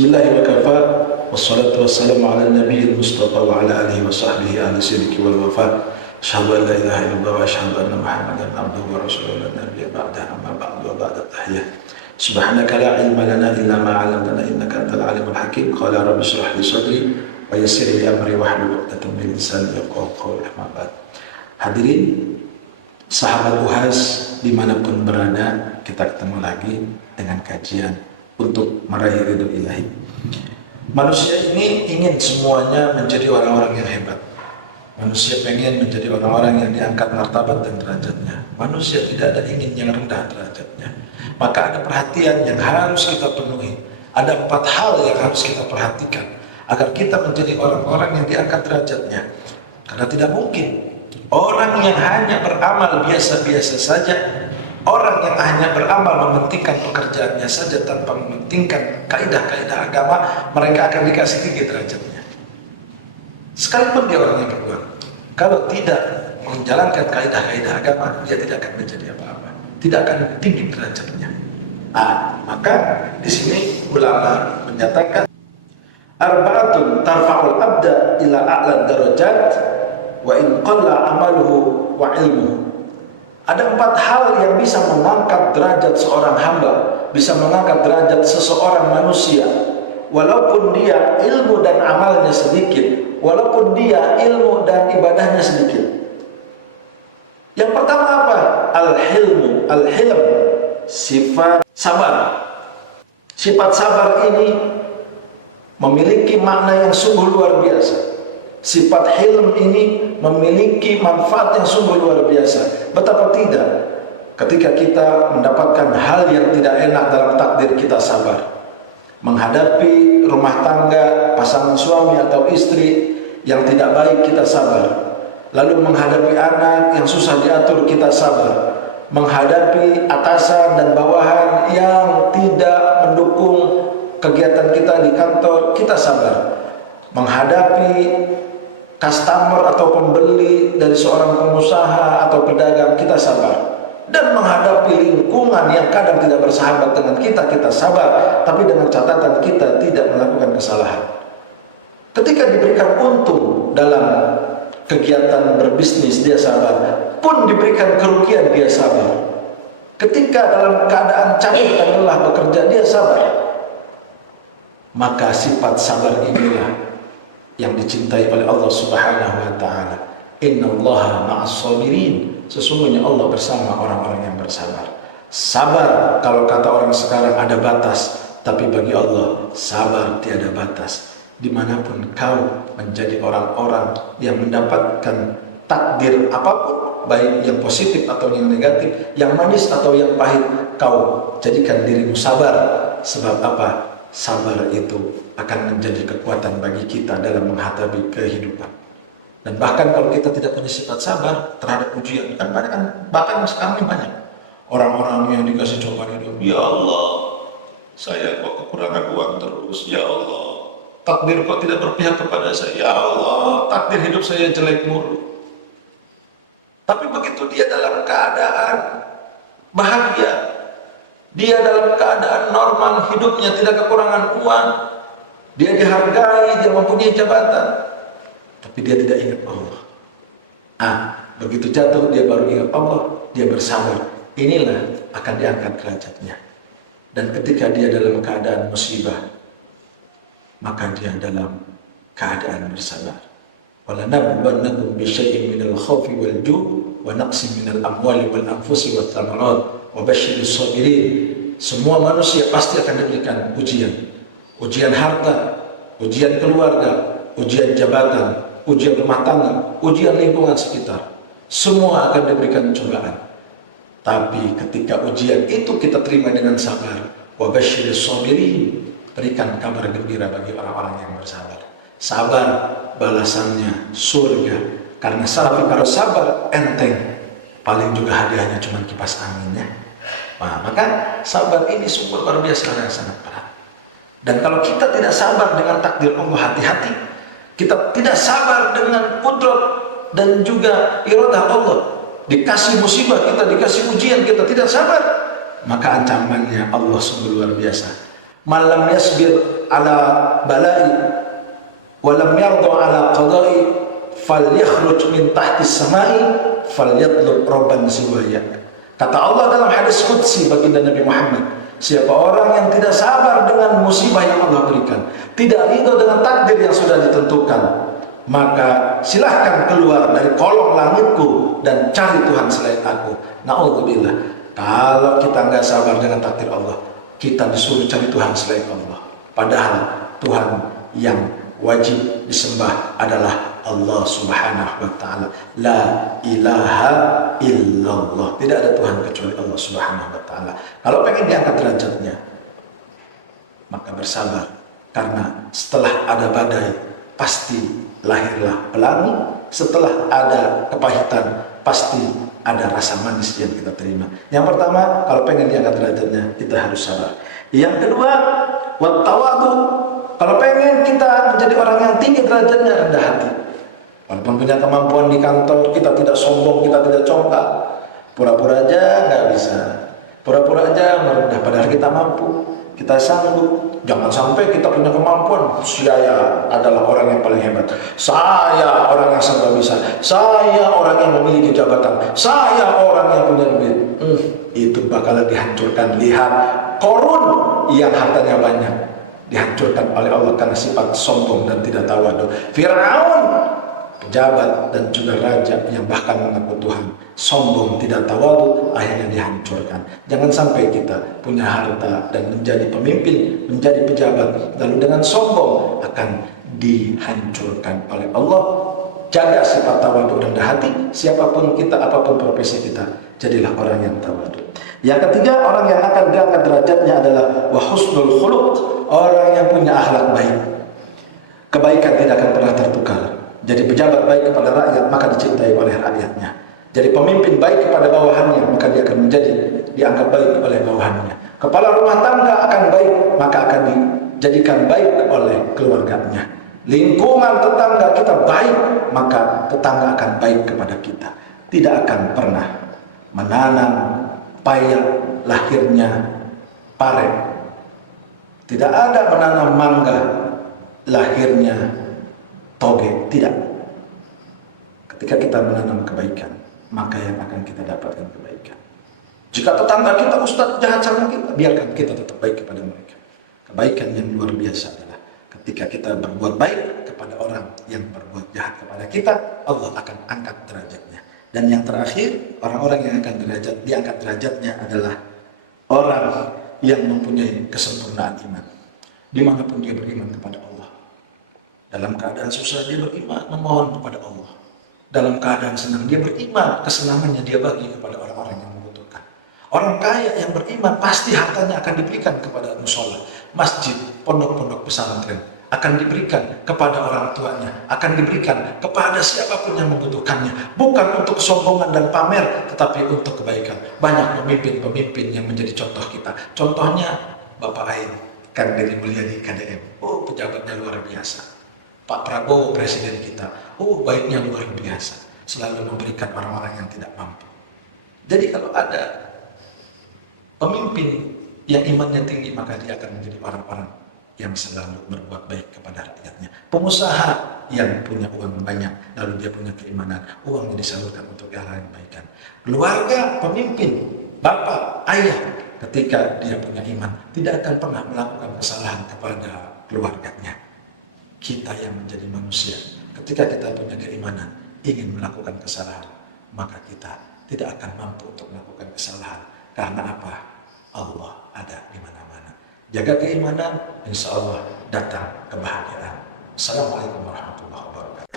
Bismillahirrahmanirrahim. Wassalatu wassalamu ala nabiyil mustafa wa ala alihi wa sahbihi ahli sidiki wal wafa. Asyhadu an la ilaha illallah wa asyhadu anna Muhammadan abduhu wa rasuluhu la nabiyya ba'da, amma ba'du wa ba'da tahiyah. Subhanaka la ilma lana illa ma 'allamtana innaka antal alimul hakim. Qala rabbi shrah li sadri wa yassir li amri wahlul 'uqdatam min lisani yafqahu qawli. Amma ba'd. Hadirin sahabat UHAS dimanapun berada, kita ketemu lagi dengan kajian untuk meraih ridho ilahi. Manusia ini ingin semuanya menjadi orang-orang yang hebat. Manusia pengen menjadi orang-orang yang diangkat martabat dan derajatnya. Manusia tidak ada ingin yang rendah derajatnya. Maka ada perhatian yang harus kita penuhi. Ada 4 hal yang harus kita perhatikan agar kita menjadi orang-orang yang diangkat derajatnya. Karena tidak mungkin orang yang hanya beramal biasa-biasa saja, orang yang hanya beramal mementingkan pekerjaannya saja tanpa mementingkan kaidah-kaidah agama, mereka akan dikasih tinggi derajatnya. Sekalipun dia orang yang berbuat, kalau tidak menjalankan kaidah-kaidah agama, dia tidak akan menjadi apa-apa, tidak akan tinggi derajatnya. Maka di sini ulama menyatakan arba'atun tarfa'ul abda ila a'la darajat wa in qalla amaluhu wa ilmuhu. Ada 4 hal yang bisa mengangkat derajat seorang hamba, bisa mengangkat derajat seseorang manusia, walaupun dia ilmu dan amalnya sedikit, walaupun dia ilmu dan ibadahnya sedikit. Yang pertama apa? Al-hilmu, al-hilm, sifat sabar. Sifat sabar ini memiliki makna yang sungguh luar biasa. Sifat hilm ini memiliki manfaat yang sungguh luar biasa. Betapa tidak ketika kita mendapatkan hal yang tidak enak dalam takdir, kita sabar. Menghadapi rumah tangga, pasangan suami atau istri yang tidak baik, kita sabar. Lalu menghadapi anak yang susah diatur, kita sabar. Menghadapi atasan dan bawahan yang tidak mendukung kegiatan kita di kantor, kita sabar. Menghadapi customer atau pembeli dari seorang pengusaha atau pedagang, kita sabar. Dan menghadapi lingkungan yang kadang tidak bersahabat dengan kita, kita sabar. Tapi dengan catatan kita tidak melakukan kesalahan. Ketika diberikan untung dalam kegiatan berbisnis, dia sabar. Pun diberikan kerugian, dia sabar. Ketika dalam keadaan capek dan lelah bekerja, dia sabar. Maka sifat sabar inilah yang dicintai oleh Allah Subhanahu wa taala. Innallaha ma'as sabirin. Sesungguhnya Allah bersama orang-orang yang bersabar. Sabar, kalau kata orang sekarang, ada batas, tapi bagi Allah sabar tiada batas. Dimanapun kau menjadi orang-orang yang mendapatkan takdir apapun, baik yang positif atau yang negatif, yang manis atau yang pahit, kau jadikan dirimu sabar. Sebab apa? Sabar itu akan menjadi kekuatan bagi kita dalam menghadapi kehidupan. Dan bahkan kalau kita tidak punya sifat sabar terhadap ujian, kan bahkan sekarang ini banyak orang-orang yang dikasih cobaan hidup. Ya Allah, saya kok kekurangan uang terus. Ya Allah, takdir kok tidak berpihak kepada saya. Ya Allah, takdir hidup saya jelek mulu. Tapi begitu dia dalam keadaan bahagia, dia dalam keadaan normal hidupnya, tidak kekurangan uang, dia dihargai, dia mempunyai jabatan, tapi dia tidak ingat Allah. Begitu jatuh dia baru ingat Allah, dia bersabar. Inilah akan diangkat derajatnya. Dan ketika dia dalam keadaan musibah, maka dia dalam keadaan bersabar. وَلَنَبْلُوَنَّكُمْ بِشَيْءٍ مِنَ الْخَوْفِ وَالْجُوعِ وَنَقْصٍ مِنَ الْأَمْوَالِ وَالْأَنْفُسِ وَالثَّمَرَاتِ وَبَشِّرِ الصَّابِرِينَ. Semua manusia pasti akan diberikan ujian. Ujian harta, ujian keluarga, ujian jabatan, ujian rumah tangga, ujian lingkungan sekitar. Semua akan diberikan cobaan. Tapi ketika ujian itu kita terima dengan sabar, وَبَشِّرِ الصَّابِرِينَ, berikan kabar gembira bagi orang-orang yang bersabar. Sabar balasannya surga. Karena kalau sabar enteng, paling juga hadiahnya cuma kipas anginnya. Maka sabar ini sungguh luar biasa dan sangat berat. Dan kalau kita tidak sabar dengan takdir Allah, hati-hati. Kita tidak sabar dengan kudrat dan juga iradah Allah. Dikasih musibah kita, dikasih ujian kita tidak sabar, maka ancamannya Allah sungguh luar biasa. Man lam yasbir ala bala'i wa lam yarda ala qada'i falyakhruj min tahti samai falyatlub rabban siwaya. Kata Allah dalam hadis qudsi baginda Nabi Muhammad, siapa orang yang tidak sabar dengan musibah yang Allah berikan, tidak ridho dengan takdir yang sudah ditentukan, maka silahkan keluar dari kolong langitku dan cari Tuhan selain aku. Na'udzubillah. Kalau kita nggak sabar dengan takdir Allah, kita disuruh cari Tuhan selain Allah. Padahal Tuhan yang wajib disembah adalah Allah Subhanahu wa ta'ala. La ilaha illallah. Tidak ada Tuhan kecuali Allah Subhanahu wa ta'ala. Kalau pengen diangkat derajatnya, maka bersabar, karena setelah ada badai pasti lahirlah pelangi. Setelah ada kepahitan pasti ada rasa manis yang kita terima. Yang pertama, kalau pengen diangkat derajatnya, kita harus sabar. Yang kedua, wattawadu. Kalau pengen kita menjadi orang yang tinggi derajatnya, rendah hati. Walaupun punya kemampuan di kantor, kita tidak sombong, kita tidak congkak. Pura-pura aja nggak bisa. Pura-pura aja merendah, padahal kita mampu, kita sanggup. Jangan sampai kita punya kemampuan, saya adalah orang yang paling hebat, saya orang yang serba bisa, saya orang yang memiliki jabatan, saya orang yang punya duit. Itu bakalan dihancurkan. Lihat Qarun yang hartanya banyak, dihancurkan oleh Allah karena sifat sombong dan tidak tawadu. Fir'aun, pejabat dan juga raja yang bahkan mengaku Tuhan, sombong tidak tawadu, akhirnya dihancurkan. Jangan sampai kita punya harta dan menjadi pemimpin, menjadi pejabat, lalu dengan sombong akan dihancurkan oleh Allah. Jaga sifat tawadu dan rendah hati, siapapun kita, apapun profesi kita, jadilah orang yang tawadu. Yang ketiga, orang yang akan diangkat derajatnya adalah wa husnul khuluq, orang yang punya akhlak baik. Kebaikan tidak akan pernah tertukar. Jadi pejabat baik kepada rakyat, maka dicintai oleh rakyatnya. Jadi pemimpin baik kepada bawahannya, maka dia akan menjadi dianggap baik oleh bawahannya. Kepala rumah tangga akan baik, maka akan dijadikan baik oleh keluarganya. Lingkungan tetangga kita baik, maka tetangga akan baik kepada kita. Tidak akan pernah menanam paya lahirnya pare. Tidak ada menanam mangga lahirnya toge, tidak. Ketika kita menanam kebaikan, maka yang akan kita dapatkan kebaikan. Jika tetangga kita ustadz jahat sama kita, biarkan kita tetap baik kepada mereka. Kebaikan yang luar biasa adalah ketika kita berbuat baik kepada orang yang berbuat jahat kepada kita, Allah akan angkat derajatnya. Dan yang terakhir, orang-orang yang akan diangkat derajatnya adalah orang yang mempunyai kesempurnaan iman. Dimanapun dia beriman kepada Allah. Dalam keadaan susah dia beriman, memohon kepada Allah. Dalam keadaan senang dia beriman, kesenangannya dia bagi kepada orang-orang yang membutuhkan. Orang kaya yang beriman pasti hartanya akan diberikan kepada musola, masjid, pondok-pondok pesantren, akan diberikan kepada orang tuanya, akan diberikan kepada siapapun yang membutuhkannya. Bukan untuk kesombongan dan pamer, tetapi untuk kebaikan. Banyak pemimpin-pemimpin yang menjadi contoh kita. Contohnya Bapak Ain, Kang Deddy Mulyadi KDM. Oh, pejabatnya luar biasa. Pak Prabowo presiden kita, oh baiknya luar biasa, selalu memberikan orang-orang yang tidak mampu. Jadi kalau ada pemimpin yang imannya tinggi, maka dia akan menjadi orang-orang yang selalu berbuat baik kepada rakyatnya. Pengusaha yang punya uang banyak, lalu dia punya keimanan, uangnya disalurkan untuk hal yang kebaikan. Keluarga, pemimpin, bapak, ayah, ketika dia punya iman, tidak akan pernah melakukan kesalahan kepada keluarganya. Kita yang menjadi manusia, ketika kita punya keimanan, ingin melakukan kesalahan, maka kita tidak akan mampu untuk melakukan kesalahan. Karena apa? Allah ada di mana-mana. Jaga keimanan, insya Allah datang kebahagiaan. Assalamualaikum warahmatullahi wabarakatuh.